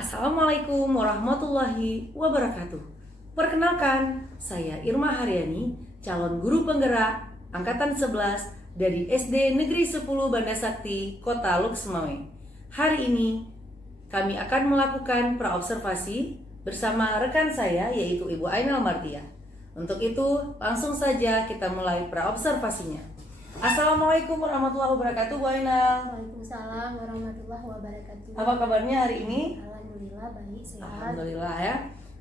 Assalamualaikum warahmatullahi wabarakatuh. Perkenalkan, saya Irma Haryani, calon guru penggerak Angkatan 11 dari SD Negeri 10 Banda Sakti, Kota Loksmawe. Hari ini kami akan melakukan praobservasi bersama rekan saya yaitu Ibu Ainal Martia. Untuk itu, langsung saja kita mulai praobservasinya. Assalamualaikum warahmatullahi wabarakatuh, Bu Ainal. Waalaikumsalam warahmatullahi wabarakatuh. Apa kabarnya hari ini? Alhamdulillah baik, sehat. Alhamdulillah ya.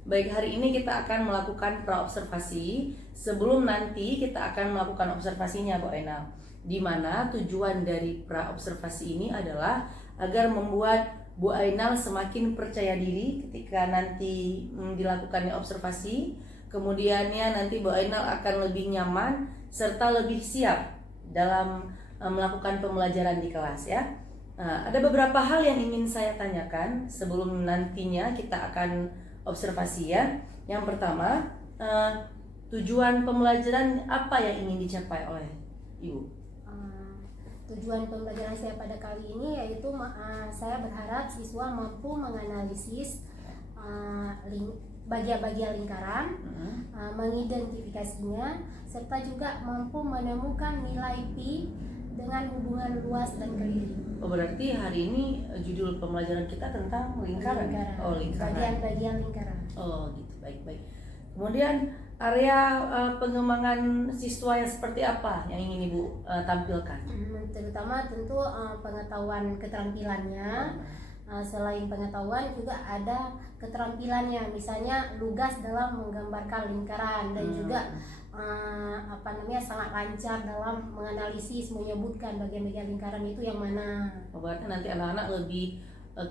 Baik, hari ini kita akan melakukan praobservasi. Sebelum nanti kita akan melakukan observasinya, Bu Ainal. Di mana tujuan dari praobservasi ini adalah agar membuat Bu Ainal semakin percaya diri ketika nanti dilakukannya observasi. Kemudiannya nanti Bu Ainal akan lebih nyaman serta lebih siap dalam melakukan pembelajaran di kelas ya. Ada beberapa hal yang ingin saya tanyakan sebelum nantinya kita akan observasi ya. Yang pertama, tujuan pembelajaran apa yang ingin dicapai oleh Ibu? Tujuan pembelajaran saya pada kali ini yaitu saya berharap siswa mampu menganalisis bagian-bagian lingkaran, mengidentifikasinya, serta juga mampu menemukan nilai pi dengan hubungan luas dan keliling. Oh, berarti hari ini judul pembelajaran kita tentang lingkaran. Oh, lingkaran. Bagian-bagian lingkaran. Oh, gitu. Baik-baik. Kemudian area pengembangan siswa yang seperti apa yang ingin Ibu tampilkan? Terutama tentu pengetahuan keterampilannya. Selain pengetahuan juga ada keterampilannya, misalnya lugas dalam menggambarkan lingkaran dan juga sangat lancar dalam menganalisis, menyebutkan bagian-bagian lingkaran itu yang mana. Berarti nanti anak-anak lebih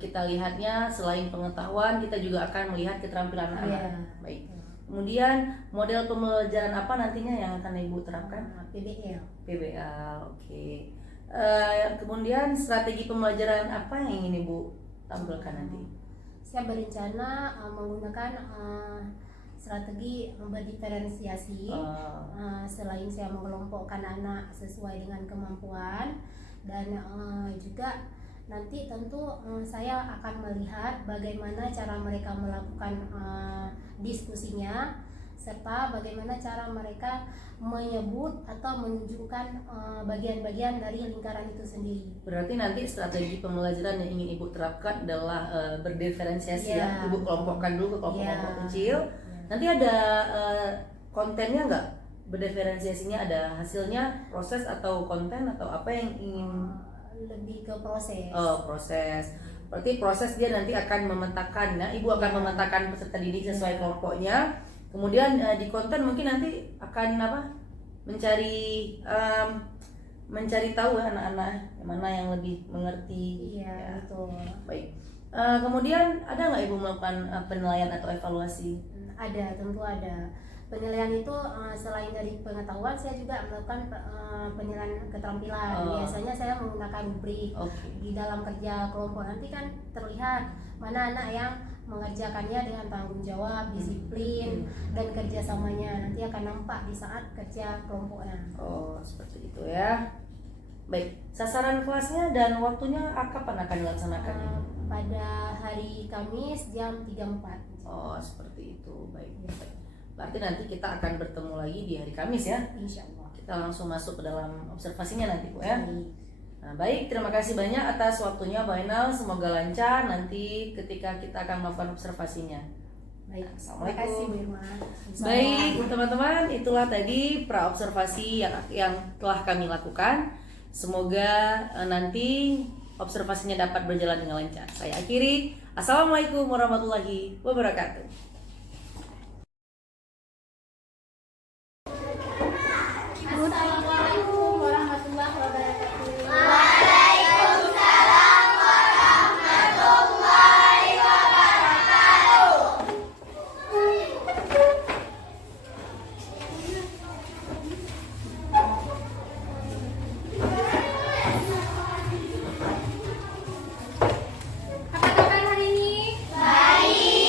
kita lihatnya selain pengetahuan, kita juga akan melihat keterampilan anak. Baik. Kemudian model pembelajaran apa nantinya yang akan Ibu terapkan? PBL. Oke. Kemudian strategi pembelajaran apa yang ingin Ibu tampilkan nanti? Saya berencana menggunakan strategi berdiferensiasi. Selain saya mengelompokkan anak sesuai dengan kemampuan dan juga nanti tentu saya akan melihat bagaimana cara mereka melakukan diskusinya, serta bagaimana cara mereka menyebut atau menunjukkan bagian-bagian dari lingkaran itu sendiri. Berarti nanti strategi pembelajaran yang ingin Ibu terapkan adalah berdiferensiasi ya. Ibu kelompokkan dulu ke kelompok-kelompok kecil. Nanti ada kontennya nggak? Berdiferensiasinya ada hasilnya, proses atau konten atau apa yang ingin? Lebih ke proses. Oh, proses. Berarti proses dia nanti akan memetakan ya. Ibu akan memetakan peserta didik sesuai kelompoknya. Kemudian di konten mungkin nanti akan mencari tahu anak-anak yang mana yang lebih mengerti. Iya, betul. Baik. Kemudian ada nggak Ibu melakukan penilaian atau evaluasi? Ada, tentu ada. Penilaian itu selain dari pengetahuan, saya juga melakukan penilaian keterampilan. Biasanya saya menggunakan rubrik di dalam kerja kelompok. Nanti kan terlihat mana anak yang mengerjakannya dengan tanggung jawab, disiplin, dan kerjasamanya. Nanti akan nampak di saat kerja kelompoknya. Oh, seperti itu ya. Baik, sasaran kelasnya dan waktunya kapan akan dilaksanakan? Pada hari Kamis jam 3.4. Oh, seperti itu. Baik. Berarti nanti kita akan bertemu lagi di hari Kamis ya. Insya Allah. Kita langsung masuk ke dalam observasinya nanti Bu ya. Nah, baik, terima kasih banyak atas waktunya Bu Ainal. Semoga lancar nanti ketika kita akan melakukan observasinya. Baik, terima kasih Bu Irma. Baik teman-teman, itulah tadi praobservasi yang telah kami lakukan. Semoga nanti observasinya dapat berjalan dengan lancar. Saya akhiri. Assalamualaikum warahmatullahi wabarakatuh. Assalamualaikum warahmatullahi wabarakatuh. Apa kabar hari ini? Baik.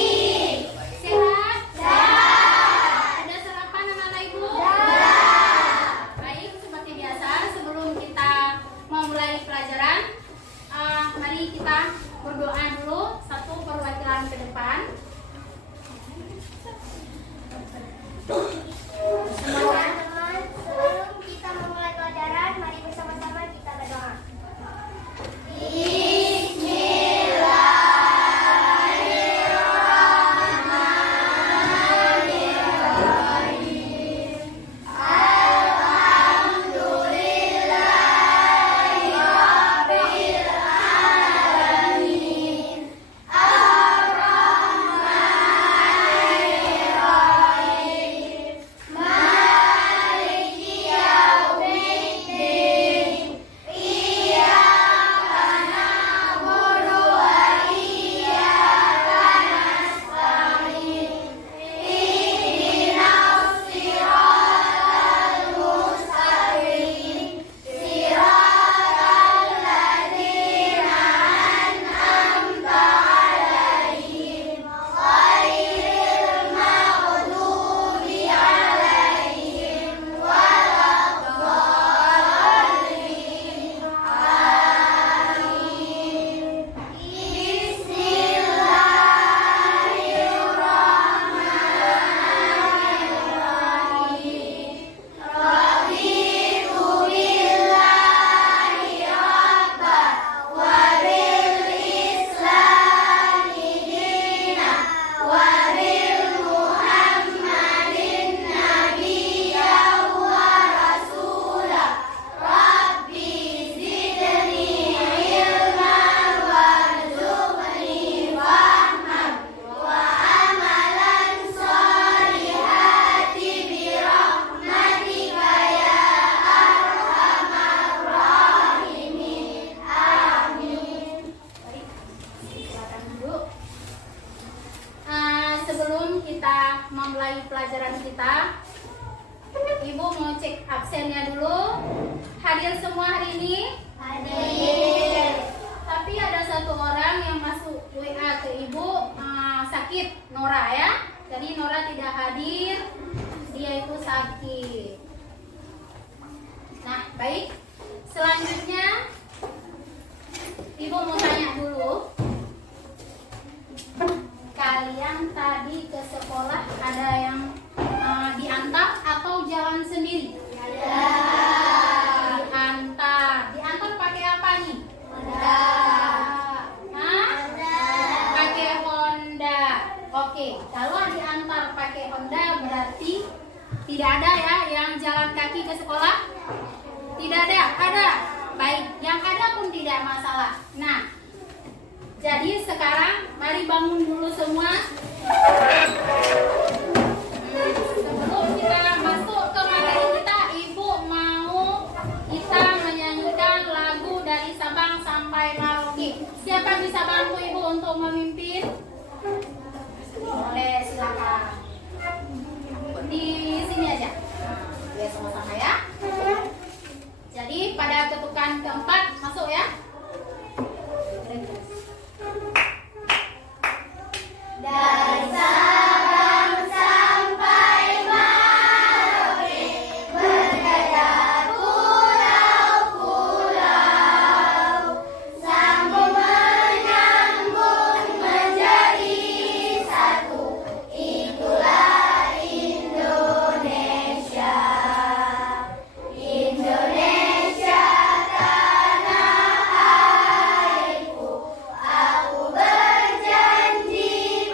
berjalan ke depan. Teman-teman, sebelum kita memulai pelajaran, mari bersama-sama kita berdoa. Sebelum kita memulai pelajaran kita, Ibu mau cek absennya dulu. Hadir semua hari ini? Hadir. Tapi ada satu orang yang masuk WA ke Ibu, sakit, Nora ya. Jadi Nora tidak hadir, dia itu sakit. Nah, baik. Selanjutnya Ibu mau tanya dulu. Kalian tadi ke sekolah ada yang diantar atau jalan sendiri? Diantar. Diantar pakai apa nih? Pakai Honda. Oke, kalau diantar pakai Honda berarti tidak ada ya yang jalan kaki ke sekolah? Tidak ada? Ada. Baik, yang ada pun tidak masalah. Nah, jadi sekarang mari bangun dulu semua. Sebelum kita masuk ke materi kita, Ibu mau kita menyanyikan lagu dari Sabang sampai Merauke. Siapa bisa bantu Ibu untuk memimpin? Boleh, silakan. Di sini aja. Ya, sama-sama ya. Jadi pada ketukan keempat masuk ya. Dari Sabang sampai Merauke, berdaya pulau-pulau, sambung menyambung menjadi satu. Itulah Indonesia. Indonesia tanah airku, aku berjanji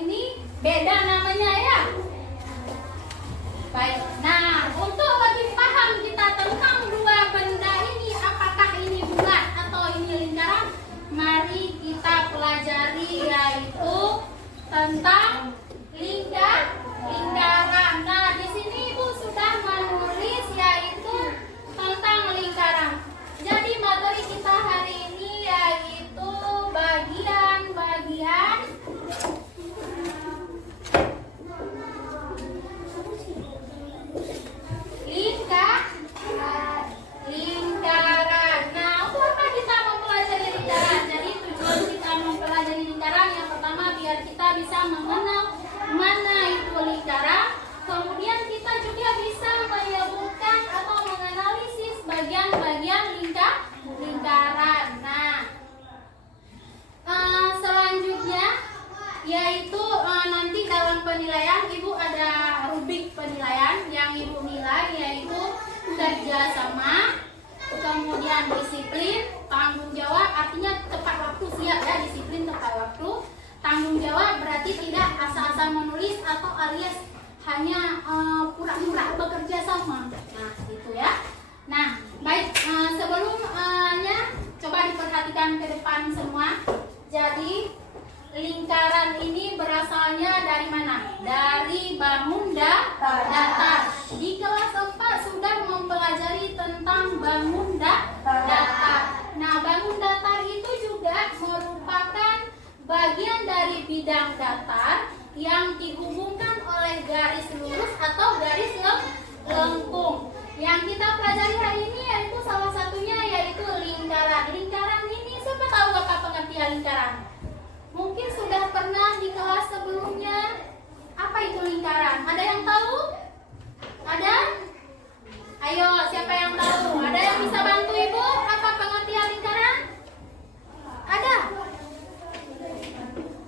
ini beda namanya ya. Baik, nah untuk lebih paham kita tentang dua benda ini, apakah ini bulat atau ini lingkaran, mari kita pelajari yaitu tentang lingkaran. Nah, di sini Ibu sudah menulis yaitu tentang lingkaran. Jadi materi kita hari ini yaitu bagian-bagian lingkaran. Nah, untuk apa kita mempelajari lingkaran? Jadi tujuan kita mempelajari lingkaran yang pertama biar kita bisa mengenal mana itu lingkaran. Kemudian kita juga bisa menyebutkan atau menganalisis bagian-bagian lingkaran. Nah, selanjutnya yaitu nanti dalam penilaian Ibu ada rubrik penilaian yang Ibu nilai yaitu kerjasama, kemudian disiplin, tanggung jawab, artinya tepat waktu, siap ya, disiplin tepat waktu. Tanggung jawab berarti tidak asal-asal menulis atau alias hanya pura-pura bekerja sama. Nah, gitu ya. Nah, baik, sebelumnya coba diperhatikan ke depan semua. Jadi lingkaran ini berasalnya dari mana? Dari bangun datar. Di kelas 4 sudah mempelajari tentang bangun datar. Nah, bangun datar itu juga merupakan bagian dari bidang datar yang dihubungkan oleh garis lurus atau garis lengkung. Yang kita pelajari hari ini yaitu salah satunya yaitu lingkaran. Lingkaran ini siapa tahu apa pengertian lingkaran? Mungkin sudah pernah di kelas sebelumnya. Apa itu lingkaran? Ada yang tahu? Ada? Ayo, siapa yang tahu? Ada yang bisa bantu Ibu? Apa pengertian lingkaran? Ada?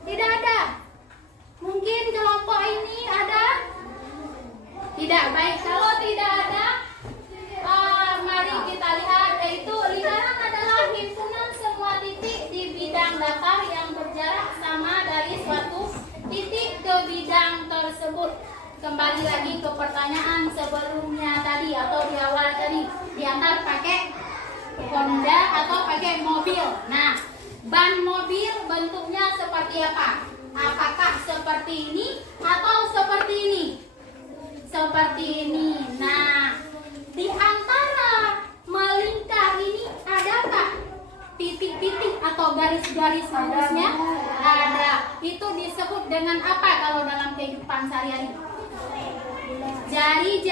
Tidak ada? Mungkin kelompok ini ada? Tidak. Baik, kalau tidak ada, mari kita lihat yaitu lingkaran adalah himpunan semua titik di bidang datar yang berjarak sama dari suatu titik ke bidang tersebut. Kembali lagi ke pertanyaan sebelumnya tadi atau di awal tadi, diantar pakai Honda atau pakai mobil. Nah, ban mobil bentuknya seperti apa? Apakah seperti ini atau seperti ini? Seperti ini. Nah, di antara melingkar ini adakah titik-titik atau garis-garis lurusnya? Ada. Itu disebut dengan apa kalau dalam kehidupan sehari-hari? Jari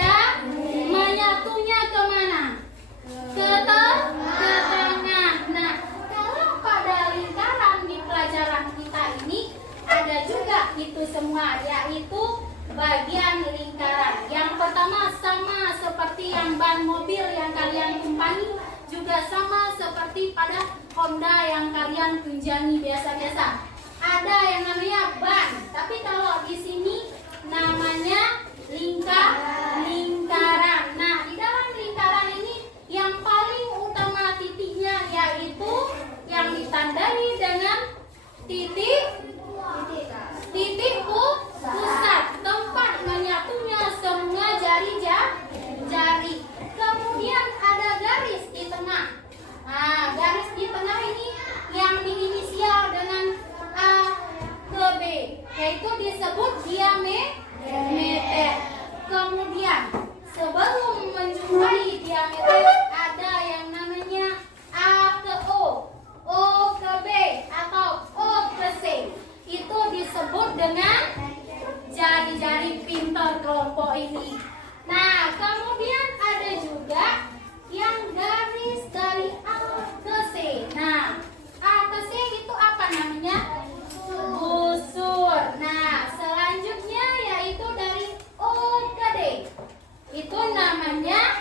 menyatunya kemana? Ke tengah. Nah, kalau pada lingkaran di pelajaran kita ini ada juga itu semua, yaitu bagian lingkaran. Yang pertama sama seperti yang ban mobil yang kalian tumpangi, juga sama seperti pada Honda yang kalian tunjangi biasa-biasa. Ada yang namanya ban, tapi kalau di sini namanya lingkaran. Nah, di dalam lingkaran ini yang paling utama titiknya yaitu yang ditandai dengan titik pusat, tempat menyatunya semua jari. Kemudian ada garis di tengah. Nah, garis di tengah ini yang diinisial dengan A ke B, yaitu disebut diameter. Kemudian sebelum menjumpai diameter ada yang namanya A ke O, O ke B atau O ke C. Itu disebut dengan jari-jari pintar kelompok ini. Nah, kemudian ada juga yang garis dari A ke C. Nah, A ke C itu apa namanya? Busur. Nah, selanjutnya yaitu dari O ke D. Itu namanya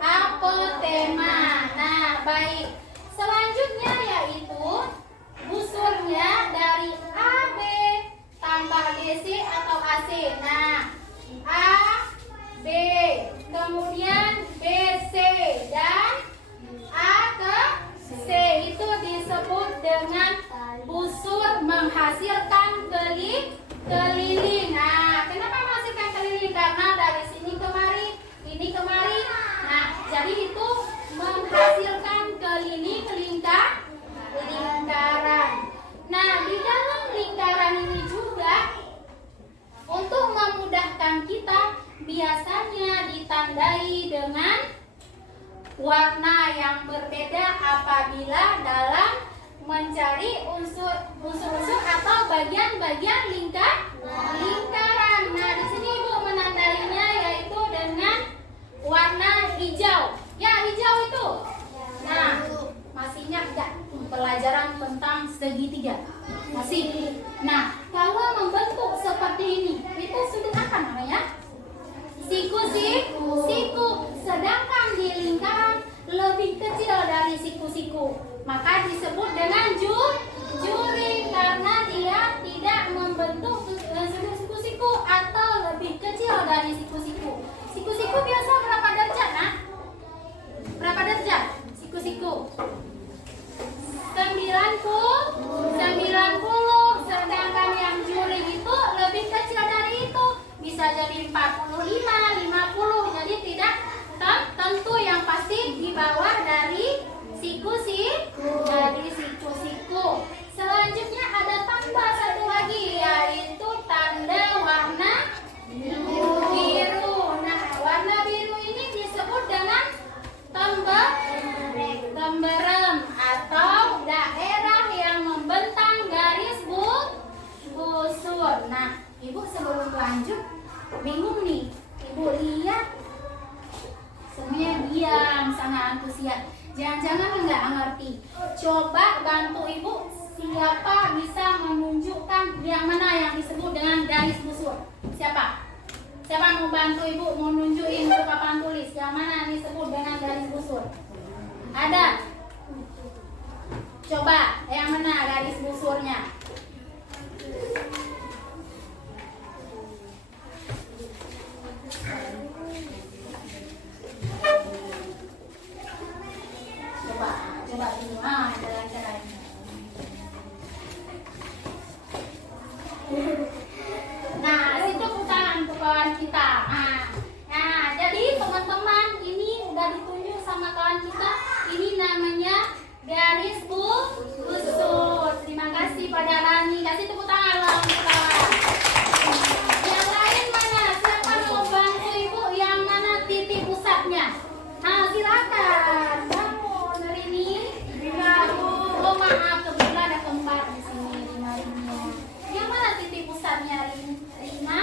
apotema. Nah, baik. Selanjutnya yaitu busurnya dari AB tambah DC atau AC. Nah, A, B, kemudian BC dan A ke C itu disebut dengan busur menghasilkan keliling. Nah, kenapa menghasilkan keliling? Karena dari sini kemari, ini kemari. Nah, jadi itu menghasilkan keliling lingkaran. Nah, di dalam lingkaran ini juga untuk memudahkan kita biasanya ditandai dengan warna yang berbeda apabila dalam mencari unsur-unsur atau bagian-bagian lingkaran. Nah, di sini Ibu menandainya yaitu dengan warna hijau. Ya, hijau itu. Nah, masih ingat nggak pelajaran tentang segitiga? Masih. Nah, kalau membentuk seperti ini, itu sudut apa namanya? Siku. Sedangkan di lingkaran lebih kecil dari siku-siku, maka disebut dengan juri karena dia tidak membentuk siku-siku atau lebih kecil dari siku-siku. Siku-siku biasa berapa derajat, nah? Berapa derajat? Siku-siku 90, sedangkan yang juri itu lebih kecil dari itu, bisa jadi 45, 50. Jadi tidak tentu, yang pasti di bawah dari siku-siku. Selanjutnya ada tambah satu lagi, yaitu tanda warna biru. Nah, warna biru ini disebut dengan temberem atau daerah yang membentang garis busur. Nah, Ibu sebelum lanjut bingung nih, Ibu lihat semuanya diam, sangat antusias. Jangan-jangan nggak ngerti. Coba bantu Ibu, siapa bisa menunjukkan yang mana yang disebut dengan garis busur? Siapa? Siapa mau bantu Ibu, mau nunjukin ke papan tulis yang mana yang disebut dengan garis busur? Ada? Coba, yang mana garis busurnya? Coba dulu. Jalan-jalan. Nah, itu bukan untuk kawan kita. Nah, jadi teman-teman, ini udah ditunjuk sama kawan kita. Ini namanya garis busur. Terima kasih pada Rani. Kasih tepuk tangan lah untuk kawan. Yang lain mana? Siapa mau bantu Ibu? Yang mana titik pusatnya? Nah, silakan. Bangun hari ini. Oh, maaf, kebetulan ada kembar di sini di Marinya. Yang mana titik pusatnya, Rina?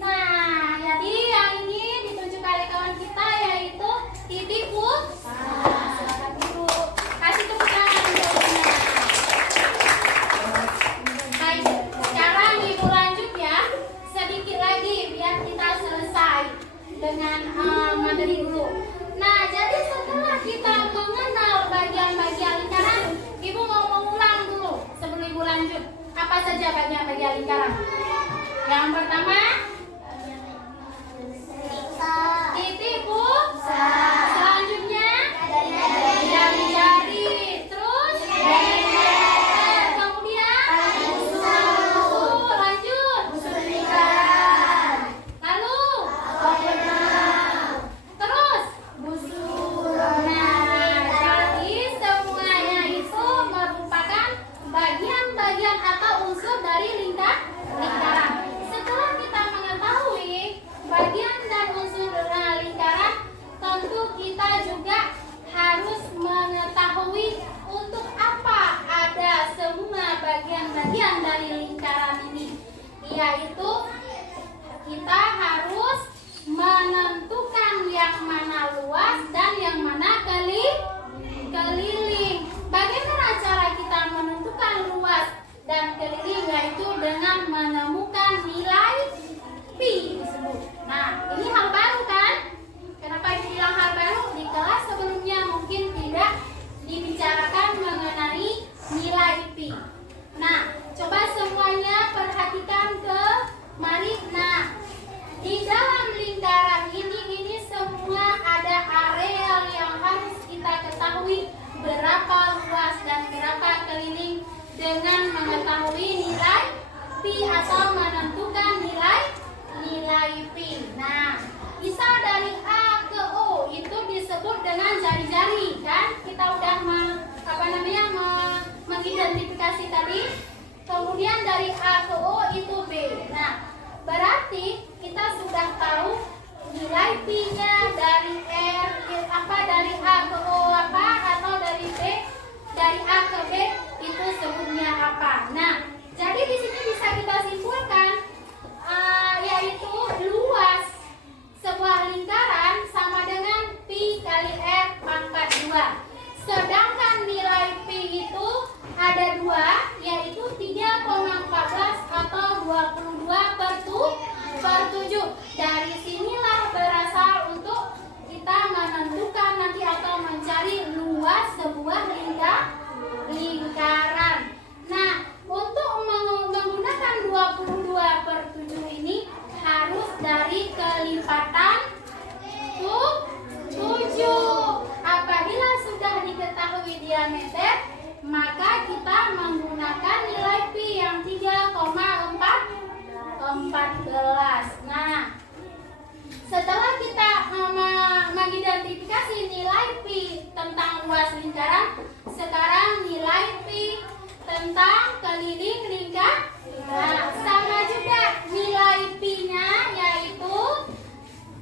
Nah, jadi yang ini ditunjuk oleh kawan kita yaitu titik pusat. Silakan duduk. Kasih tepuk tangan untuk Rina. Baik, sekarang Ibu lanjut ya. Sedikit lagi biar kita selesai dengan materi dulu. Nah, jadi setelah kita mengenal bagian-bagian lingkaran, Ibu mau mengulang dulu sebelum Ibu lanjut. Apa saja bagian-bagian lingkaran? Yang pertama, titik pusat. Selanjutnya, jari-jari. Terus, kemudian, lanjut. Lalu, terus, nah, jadi semuanya itu merupakan bagian-bagian atau unsur dari lingkaran. Setelah kita mengetahui bagian dan unsur lingkaran, tentu kita juga harus mengetahui untuk apa ada semua bagian-bagian dari lingkaran ini, yaitu kita harus menentukan yang mana luas dan yang mana keliling. Bagaimana cara kita menentukan luas dan keliling? Yaitu dengan menemukan nilai pi disebut. Nah, ini hal baru kan? Kenapa Ibu bilang hal baru? Di kelas sebelumnya mungkin tidak dibicarakan mengenai nilai pi. Nah, coba semuanya perhatikan ke mari. Nah, di dalam lingkaran ini semua ada areal yang harus kita ketahui berapa Pi atau menentukan nilai Pi. Nah, bisa dari A ke O itu disebut dengan jari-jari kan? Kita udah mengidentifikasi tadi. Kemudian dari A ke O itu B. Nah, berarti kita sudah tahu nilai Pi-nya dari dari A ke O apa, atau dari A ke B itu sebutnya apa. Nah, jadi di sini bisa kita simpulkan yaitu luas sebuah lingkaran sama dengan Pi kali R pangkat 2. Sedangkan nilai Pi itu ada 2, yaitu 3,14 atau 22/7. Dari sinilah berasal untuk kita menentukan nanti atau mencari luas sebuah lingkaran. Nah, untuk menggunakan 22/7 ini harus dari kelipatan 7. Apabila sudah diketahui diameter, maka kita menggunakan nilai Pi yang 3,14. Nah, setelah kita mengidentifikasi nilai Pi tentang luas lingkaran, sekarang nilai Pi tentang keliling lingkaran. Nah, sama juga nilai Pi-nya yaitu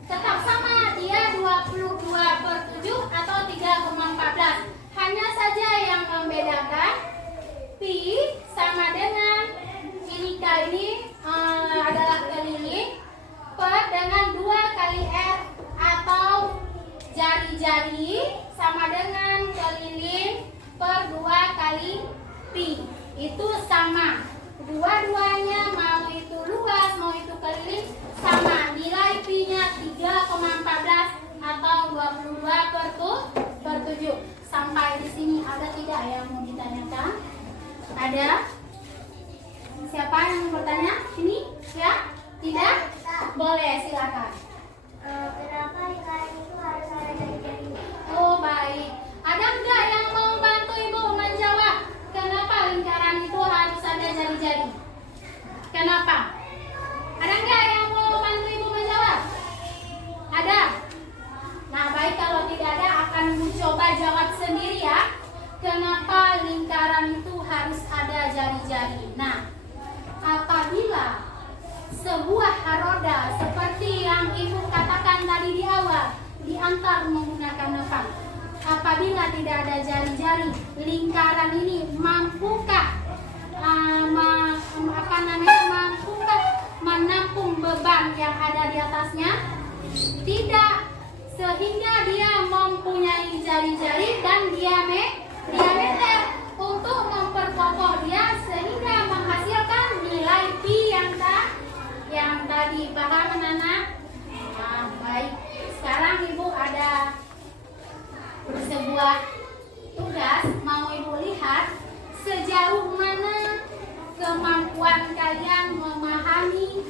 tetap sama, dia 22/7 atau 3,14. Hanya saja yang membedakan Pi sama dengan ini adalah keliling per dengan 2 kali R atau jari-jari sama dengan keliling per 2 kali Pi. Itu sama. Dua-duanya mau itu luas mau itu keliling sama. Nilai Pi-nya 3,14 atau 22/7. Sampai di sini ada tidak yang mau ditanyakan? Ada? Siapa yang mau bertanya? Ini? Ya? Tidak? Boleh, silakan. Kenapa lingkaran itu harus ada jari-jarinya? Oh, baik. Ada enggak yang mau bantu Ibu menjawab? Kenapa lingkaran itu harus ada jari-jari? Kenapa? Ada enggak yang mau bantu Ibu menjawab? Ada? Nah, baik, kalau tidak ada akan coba jawab sendiri ya. Kenapa lingkaran itu harus ada jari-jari? Nah, apabila sebuah roda seperti yang Ibu katakan tadi di awal diantar menggunakan nefang, apabila tidak ada jari-jari, lingkaran ini mampukah menampung beban yang ada di atasnya? Tidak, sehingga dia mempunyai jari-jari dan diameter untuk memperkokoh dia sehingga menghasilkan nilai Pi yang tadi. Paham anak-anak? Nah, baik. Sekarang Ibu ada sebuah tugas, mau Ibu lihat sejauh mana kemampuan kalian memahami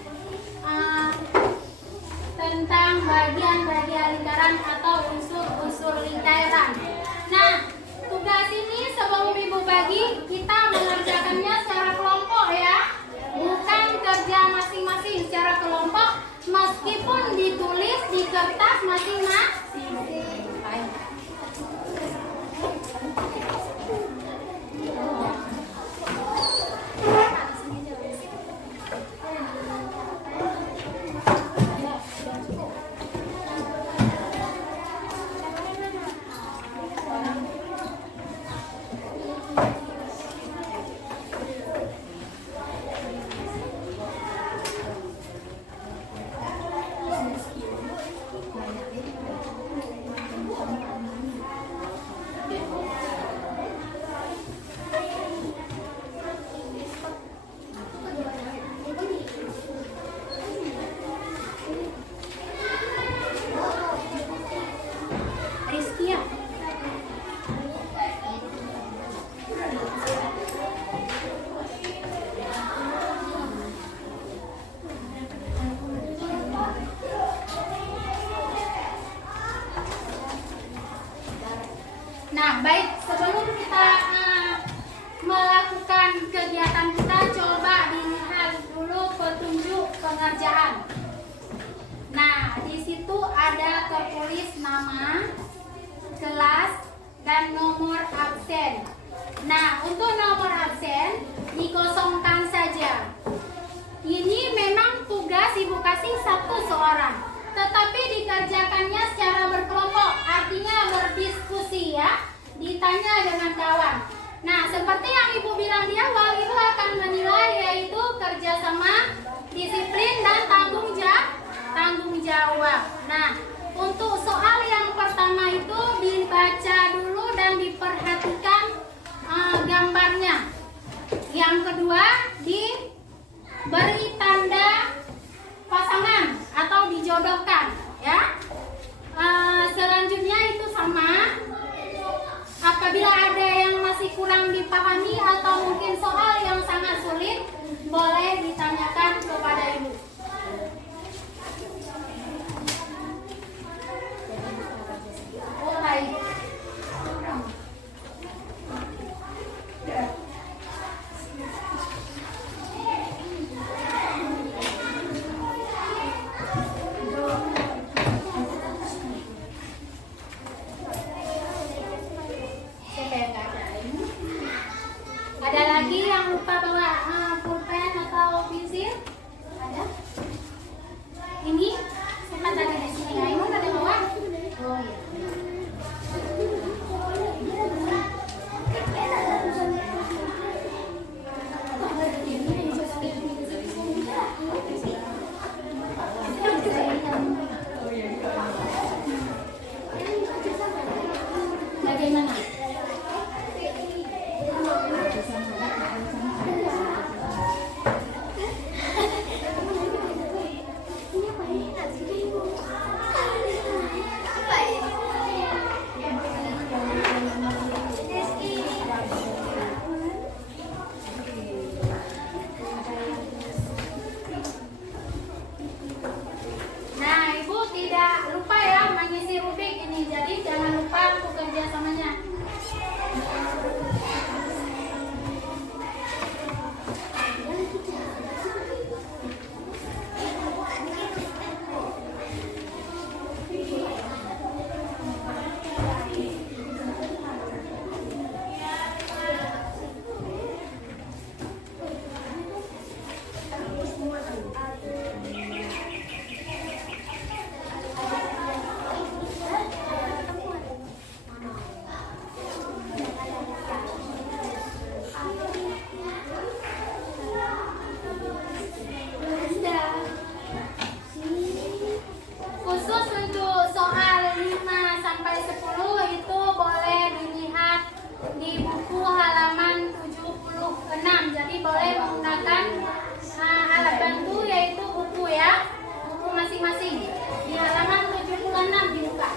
tentang bagian-bagian lingkaran atau unsur-unsur lingkaran. Nah, tugas ini sebelum Ibu bagi, kita mengerjakannya secara kelompok ya, bukan kerja masing-masing, secara kelompok meskipun ditulis di kertas masing-masing. Baik. Nah, baik, sebelum kita melakukan kegiatan kita, coba dilihat itu ada tertulis nama, kelas, dan nomor absen. Nah, untuk nomor absen dikosongkan saja. Ini memang tugas Ibu kasih satu seorang, tetapi dikerjakannya secara berkelompok, artinya berdiskusi ya, ditanya dengan kawan. Nah, seperti yang Ibu bilang di awal, Ibu akan menilai yaitu kerjasama, disiplin, dan tanggung jawab. Nah, untuk soal yang pertama itu dibaca dulu dan diperhatikan gambarnya. Yang kedua diberi tanda pasangan atau dijodohkan ya. Selanjutnya itu sama. Apabila ada yang masih kurang dipahami atau mungkin soal yang sangat sulit, boleh ditanyakan kepada Ibu. Mulai. Ada lagi yang lupa bawa pulpen atau pensil? Ada? Ini? Sempat ada di sini. Ainun ada bawa? Oh iya. Bagaimana? Nah, Ibu tidak lupa ya mengisi rubrik ini. Jadi jangan lupa untuk kerjasamanya. Khusus untuk soal 5 sampai 10 itu boleh dilihat di buku halaman 76. Jadi boleh menggunakan alat bantu yaitu buku ya. Buku masing-masing. Di halaman 76 dibuka.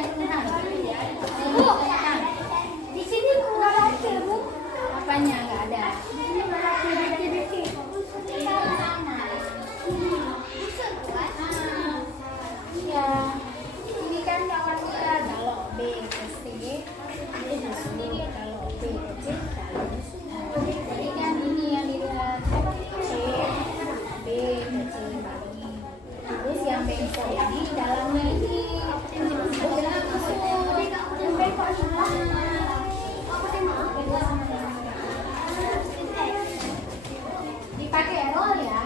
Tuhan. Bu, di sini nggak ada Bu. Apanya nggak ada? Di sini nggak ada Sama. Iya. Ini kan kawan kita kalau B ke C, ini disuruh. Kalau B ke C, kalau disuruh. Jadi kan ini yang dilihat C, B ke C bagi. Terus yang bengkok ini dalamnya ini udah masuk. Dipakai roll ya.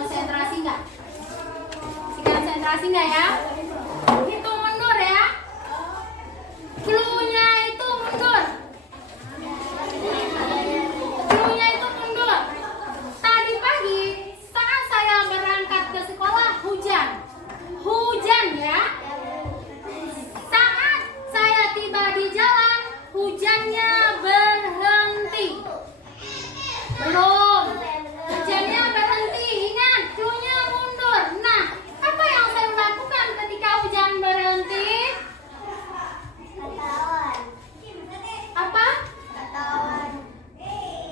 konsentrasi nggak? Masih konsentrasi nggak ya? Hitung mundur ya. Clue-nya itu mundur. Clue-nya itu mundur. Tadi pagi saat saya berangkat ke sekolah hujan. Hujan ya. Saat saya tiba di jalan, hujannya berhenti. Belum. Hujannya berhenti. Ingat, clue-nya mundur. Nah, apa yang saya lakukan ketika hujan berhenti? Apa?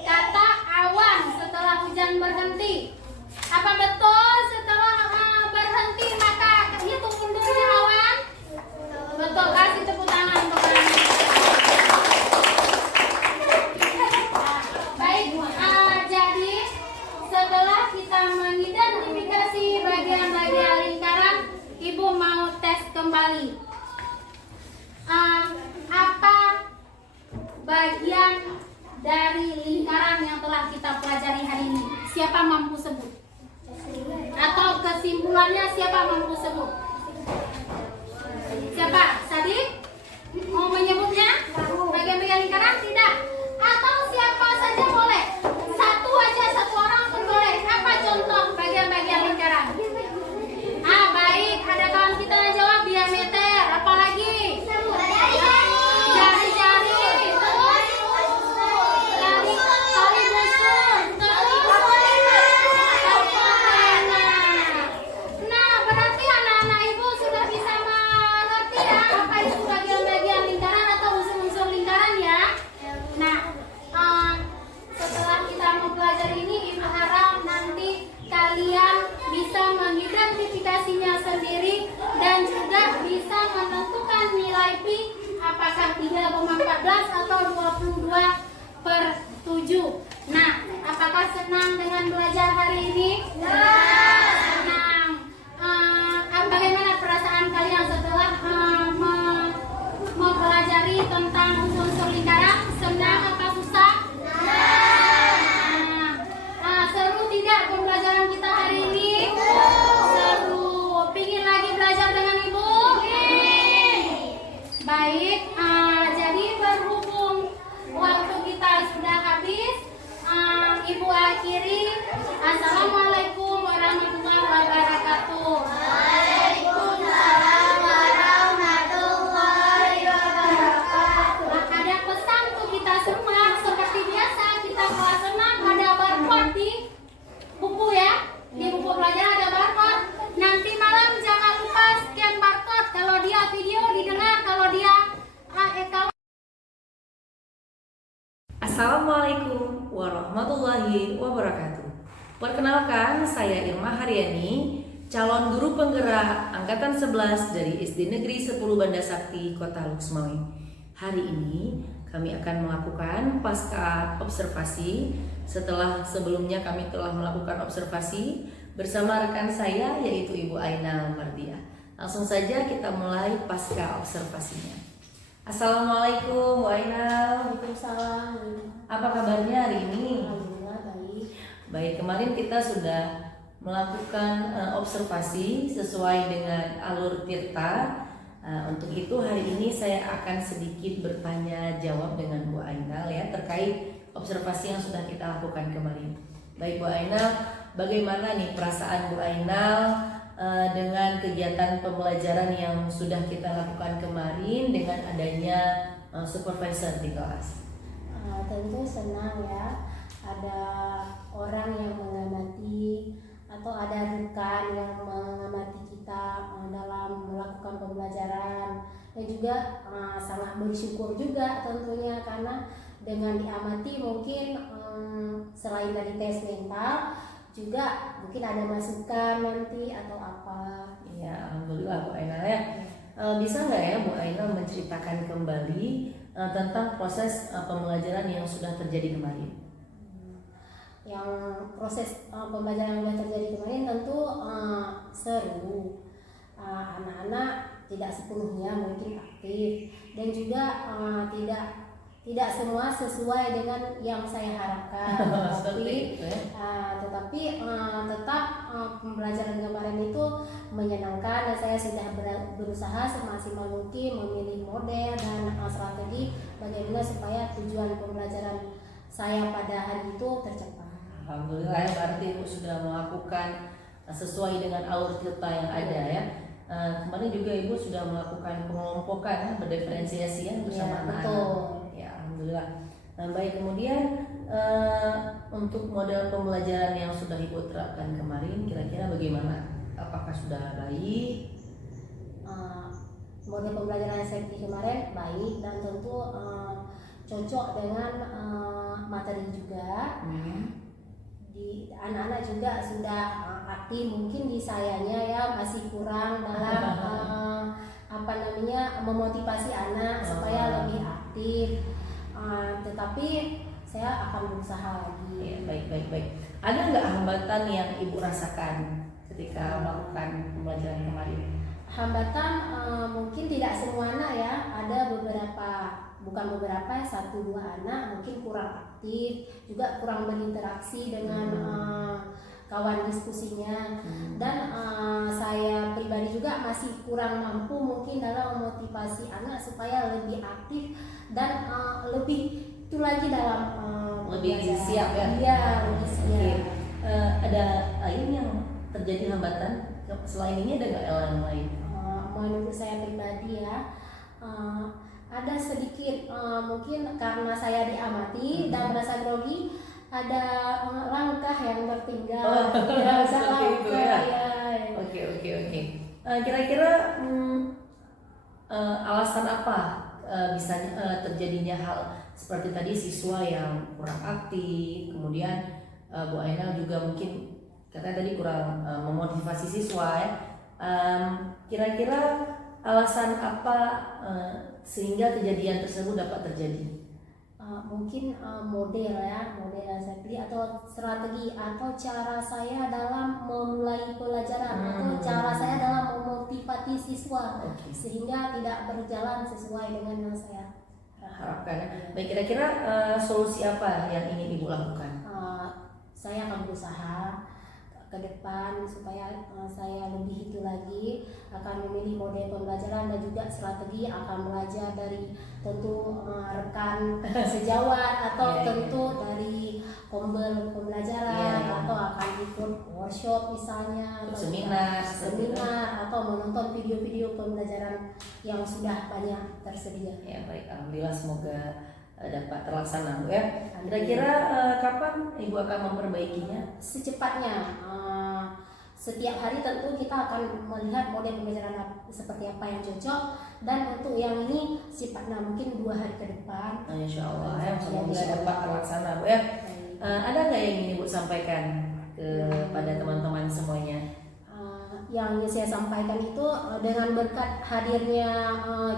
Kata awan setelah hujan berhenti. Apa betul setelah berhenti maka hitung mundurnya awan? Betul, kasih tepuk tangan untuk kalian. Baik, jadi setelah kita mengidentifikasi bagian-bagian lingkaran, Ibu mau tes kembali. Apa bagian dari lingkaran yang telah kita pelajari hari ini? Siapa mampu sebut? Atau kesimpulannya siapa mampu sebut? Siapa? Sadik? Mau menyebutnya? Bagian-bagian lingkaran? Tidak. Atau siapa saja boleh? Satu aja, satu orang pun boleh. Apa contoh bagian-bagian lingkaran? Baik. Ada kawan kita yang jawab diameter. Apalagi? Jari-jari. Tali busur. Nah, berarti anak-anak Ibu sudah bisa mengerti ya apa itu bagian-bagian lingkaran atau unsur-unsur lingkaran ya. Nah, setelah kita mempelajari ini, Ibu harap nanti kalian bisa mengidentifikasinya sendiri dan juga bisa menentukan nilai Pi apakah 3,14 atau 22/7. Nah, apakah senang dengan belajar hari ini? Senang. Bagaimana perasaan kalian setelah mempelajari tentang unsur-unsur lingkaran? Senang apa susah? Seru tidak pembelajaran kita hari ini? Seru. Pingin lagi belajar dengan Ibu? Baik, jadi berhubung waktu kita sudah habis, Ibu akhiri. Assalamualaikum warahmatullahi wabarakatuh. Waalaikumsalam warahmatullahi wabarakatuh. Ada pesan untuk kita semua. Seperti biasa kita kelas 6 ada barcode di buku ya. Di buku pelajaran ada barcode. Nanti malam jangan lupa scan barcode. Kalau dia video didengar, kalau dia kalau Assalamualaikum warahmatullahi wabarakatuh. Perkenalkan, saya Irma Haryani, calon guru penggerak Angkatan 11 dari SD Negeri 10 Banda Sakti, Kota Luxmawe. Hari ini kami akan melakukan pasca observasi setelah sebelumnya kami telah melakukan observasi bersama rekan saya yaitu Ibu Ainal Mardia. Langsung saja kita mulai pasca observasinya. Assalamualaikum Bu Ainal. Waalaikumsalam. Apa kabarnya hari ini? Alhamdulillah baik. Baik, kemarin kita sudah melakukan observasi sesuai dengan alur Tirta. Untuk itu hari ini saya akan sedikit bertanya jawab dengan Bu Ainal ya terkait observasi yang sudah kita lakukan kemarin. Baik Bu Ainal, bagaimana nih perasaan Bu Ainal dengan kegiatan pembelajaran yang sudah kita lakukan kemarin dengan adanya supervisor di kelas? Tentu senang ya, ada orang yang mengamati atau ada rekan yang mengamati kita dalam melakukan pembelajaran, dan juga sangat bersyukur juga tentunya karena dengan diamati mungkin selain dari tes mental juga mungkin ada masukan nanti atau apa. Ya, alhamdulillah Bu Ainal ya. Bisa nggak ya Bu Ainal menceritakan kembali tentang proses pembelajaran yang sudah terjadi kemarin? Yang proses pembelajaran yang sudah terjadi kemarin tentu seru. Anak-anak tidak sepenuhnya mungkin aktif dan juga tidak tidak semua sesuai dengan yang saya harapkan, tetapi tetap pembelajaran kemarin itu menyenangkan dan saya sudah berusaha semaksimal mungkin memilih model dan strategi bagaimana supaya tujuan pembelajaran saya pada hari itu tercapai. Alhamdulillah, berarti Ibu sudah melakukan sesuai dengan alur kita yang ada ya. Kemarin juga Ibu sudah melakukan pengelompokan berdiferensiasi ya bersama anak-anak. Ya, alhamdulillah. Nah, baik, kemudian untuk model pembelajaran yang sudah Ibu terapkan kemarin kira-kira bagaimana? Apakah sudah baik? Model pembelajaran yang saya pilih kemarin baik dan tentu cocok dengan materi juga. Di anak-anak juga sudah aktif, mungkin di sayanya ya masih kurang dalam memotivasi anak supaya lebih aktif, tetapi saya akan berusaha lagi. Ya, baik. Ada nggak hambatan yang Ibu rasakan ketika melakukan pembelajaran kemarin? Hambatan mungkin tidak semua anak ya, ada satu dua anak mungkin kurang aktif, juga kurang berinteraksi dengan kawan diskusinya, dan saya pribadi juga masih kurang mampu mungkin dalam memotivasi anak supaya lebih aktif dan lebih itu lagi dalam lebih siap ya? Iya, lebih siap. Ada lain yang terjadi hambatan selain ini, ada nggak yang lain? Menurut saya pribadi ya, ada sedikit mungkin karena saya diamati dan merasa grogi, ada langkah yang tertinggal. Seperti itu ya. Oke. Kira-kira alasan apa bisa terjadinya hal seperti tadi, siswa yang kurang aktif, kemudian Bu Ainal juga mungkin katanya tadi kurang memotivasi siswa ya. Kira-kira alasan apa sehingga kejadian tersebut dapat terjadi? Mungkin model yang saya pilih, atau strategi, atau cara saya dalam memulai pelajaran, atau cara saya dalam memotivasi siswa, sehingga tidak berjalan sesuai dengan yang saya harapkan. Baik, kira-kira solusi apa yang ingin Ibu lakukan? Saya akan berusaha ke depan supaya saya lebih itu lagi, akan memilih model pembelajaran dan juga strategi, akan belajar dari tentu rekan sejawat atau tentu dari pembelajaran, atau akan ikut workshop misalnya, atau seminar atau menonton video-video pembelajaran yang sudah banyak tersedia. Ya, baik, alhamdulillah, semoga dapat terlaksana Bu ya. Kira-kira kapan Ibu akan memperbaikinya? Secepatnya. Setiap hari tentu kita akan melihat model pembelajaran seperti apa yang cocok, dan untuk yang ini sifatnya mungkin 2 hari ke depan. Insya Allah ya, semoga dapat terlaksana Bu ya. Ada nggak yang ingin Ibu sampaikan kepada teman-teman semuanya? Yang ingin saya sampaikan itu, dengan berkat hadirnya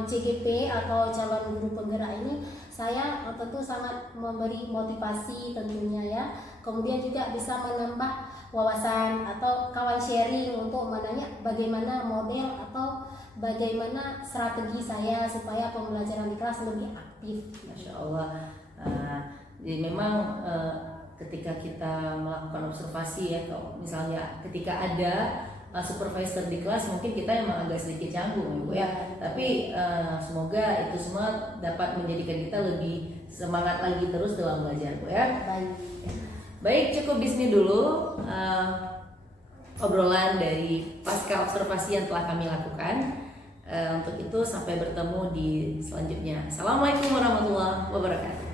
CGP atau calon guru penggerak ini, saya tentu sangat memberi motivasi tentunya ya. Kemudian juga bisa menambah wawasan atau kawan sharing untuk menanya bagaimana model atau bagaimana strategi saya supaya pembelajaran di kelas lebih aktif. Masya Allah. Jadi memang ketika kita melakukan observasi ya, misalnya ketika ada supervisor di kelas, mungkin kita emang agak sedikit canggung Ibu ya. Tapi semoga itu semua dapat menjadikan kita lebih semangat lagi terus dalam belajar Bu ya. Baik, cukup di sini dulu obrolan dari pasca observasi yang telah kami lakukan. Untuk itu sampai bertemu di selanjutnya. Assalamualaikum warahmatullahi wabarakatuh.